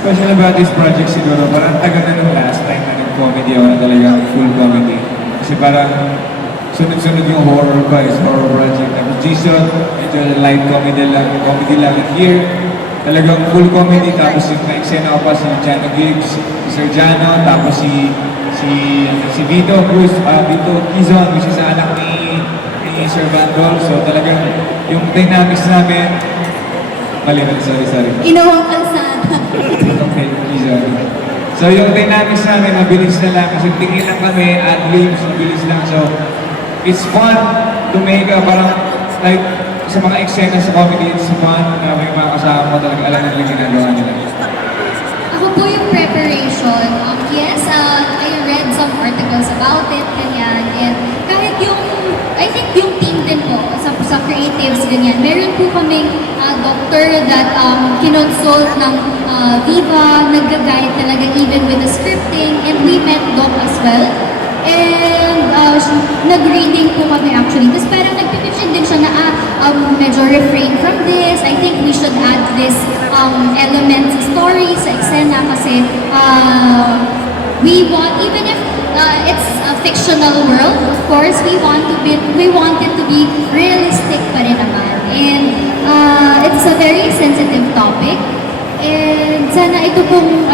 special about this project siguro, parang tagal na nung last time na nag-comedy ako na talagang full comedy. Kasi parang sunod-sunod yung horror pa, is horror project. Tapos Jason, medyo light comedy lang here. Talagang full comedy, tapos yung na-eksena ko pa si Jano Gibbs, si Sir Jano, tapos si Vito Cruz, Vito Quizon, which is anak ni Sir Vandol. So talagang yung dynamics namin, sorry. Inawang kalsada. Okay, Quizon. So yung dynamics namin, mabilis na lang kasi tingin lang kami, ad-libs, mabilis lang. So it's fun to make parang like sa mga eksena sa comedy, it's fun na may mga kasama mo talaga alam nila ginagawa nila. Ako po yung preparation. Yes, I read some articles about it, ganyan. And kahit I think yung team din po, sa creatives, ganyan. Meron po kaming doctor that kinonsult ng Viva, nag-guide talaga even with the scripting, and we met Doc as well. And nag-reading po kami actually. Tapos parang nagpipitchin din siya na medyo refrain from this. I think we should add this element sa story, sa eksena kasi we want, even if it's a fictional world, of course, we want it to be realistic pa rin naman. And it's a very sensitive topic. And sana ito pong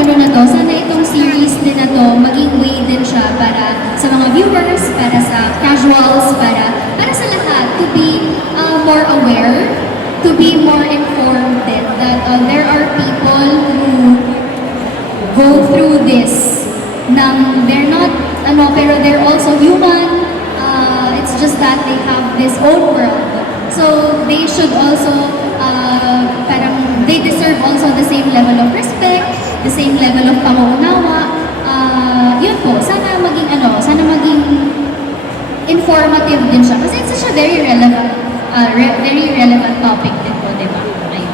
sana itong series din na to maging way din siya para sa mga viewers, para sa casuals, para sa lahat to be more aware, to be more informed din that there are people who go through this they're not pero they're also human. It's just that they have this own world. So they should also they deserve also the same level of respect, the same level of pangunawa. Yun po, sana maging informative din siya. Kasi it's such a very relevant topic din po, di ba? Ayun.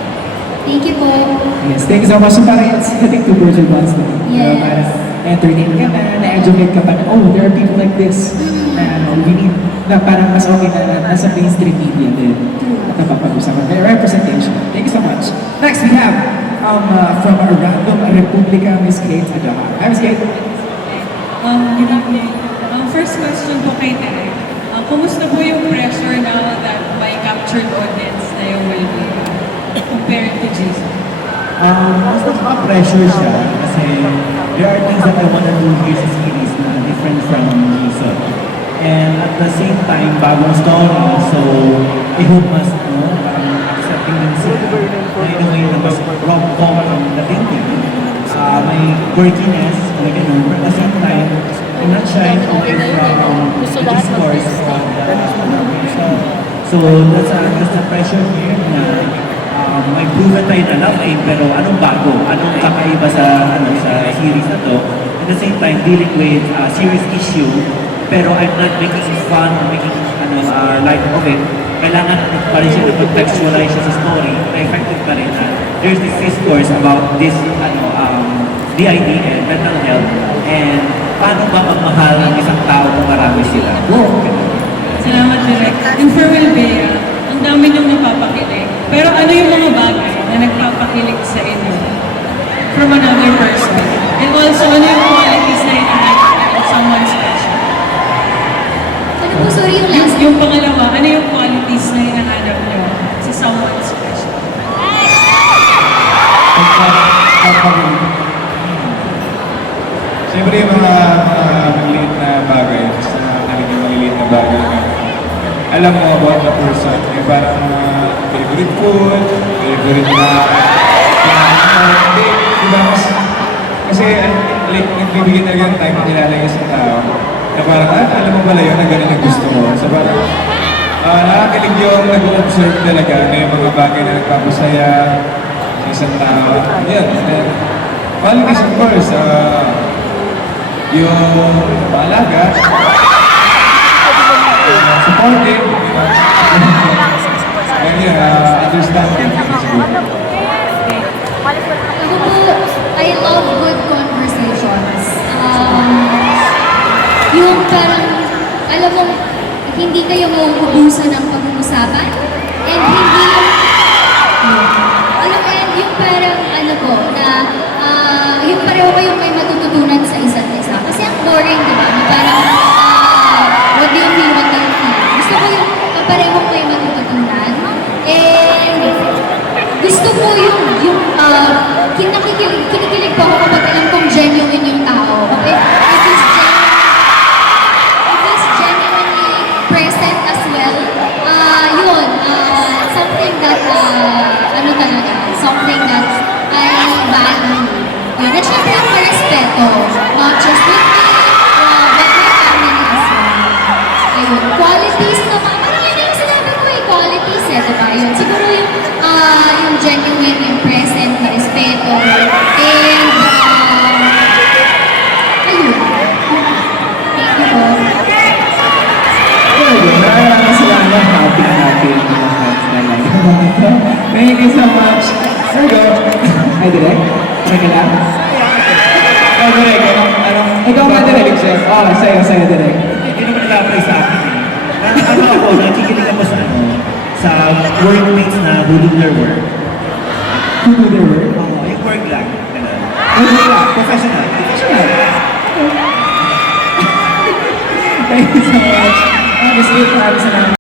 Thank you po. Yes, thank you so much. So parang it's hitting two birds with one stone. Yes. Parang entertain ka na-educate ka pa na, oh, there are people like this. We need, parang mas okay na nasa mainstream media din. At napapag-usapan. Their representation. Thank you so much. Next, we have from our random Republica, Miss Kate Adama. Hi, Miss Kate. Good evening. First question po kay Derek. Kumusta po yung pressure now that may captured audience na yung will be compared to Jason? Mas nakaka-pressure siya kasi there are things that I want to do here sa series na different from Jason. And at the same time, bagong story, so I hope mas accepting din sila na in a way na mas rom-com ang dating din. May quirkiness, like ganun, but at the same time, I'm not shying away from the discourse from the so that's the pressure here na may proven tayo na love aim, pero anong bago? Anong kakaiba sa series na to? At the same time, dealing with serious issue, pero I'm not making fun or making light of it. Kailangan pa rin siya na contextualize siya sa story, na effective pa rin na there's this discourse about this DID and mental health, and paano ba magmahal ng isang tao kung marami sila? Salamat, Derek. And for Wilbea, ang dami niyong napapakilig. Pero ano yung mga bagay na nagpapakilig sa inyo from another person? And also, ano yung qualities na hinahanap in someone special? Ano po, sorry, yung last? Yung pangalawa, ano yung qualities na hinahanap niyo sa someone special? Siyempre yung mga maliliit na bagay, basta naging maliliit na bagay na alam mo about the person, yung parang favorite food, favorite na diba? Kasi like, nagbibigay talaga ng time na kilala yung isang tao na parang, alam mo pala yun, na gano'n ang gusto mo. So parang, nakakilig yung nag-observe talaga na yung mga bagay na nagpapasaya sa isang tao. Yan, qualities of course, yung maalaga, supportive, and understanding. Ako po, I love good conversations. Yung parang, alam mo, hindi kayo mauubusan ng pag-uusapan, and hindi yung parang, na Yun. At syempre yung respeto, not just with me, but my family as well. Ayun. Qualities naman, parang yun yung sinabi ko eh, qualities eh, diba? Yun. Siguro yung genuine, yung present na respeto, and ayun. Thank you po. Maraming salamat. Happy yung mga fans na lang. Thank you so much. There you go. Ay, direct? Teka lang. Oh, direct. Ikaw nga direct, chef. Oh, sa'yo, direct. Hindi naman nag-apply sa akin eh. Ano ako, nakikinig ako sa workmates na who do their work. Who do their work? Oo, yung work lang. Ganun. Professional. Professional. Thank you so much. Miss Kate, maraming salamat.